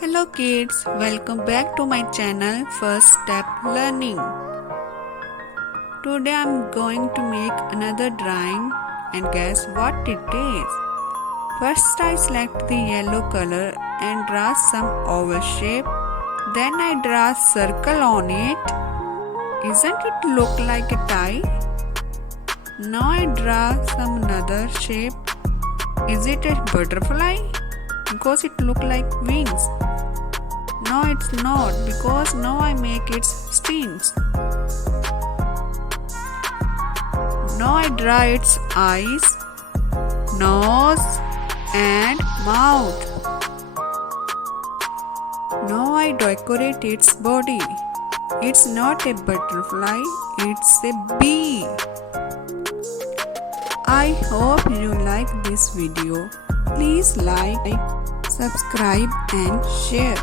Hello kids, welcome back to my channel First Step Learning. Today I'm going to make another drawing and guess what it is. First I select the yellow color and draw some oval shape. Then I draw a circle on it. Isn't it look like a tie? Now I draw some another shape. Is it a butterfly? Because it look like wings. No, it's not because now I make its stings. Now I draw its eyes, nose and mouth. Now I decorate its body. It's not a butterfly, it's a bee. I hope you like this video. Please like, subscribe and share.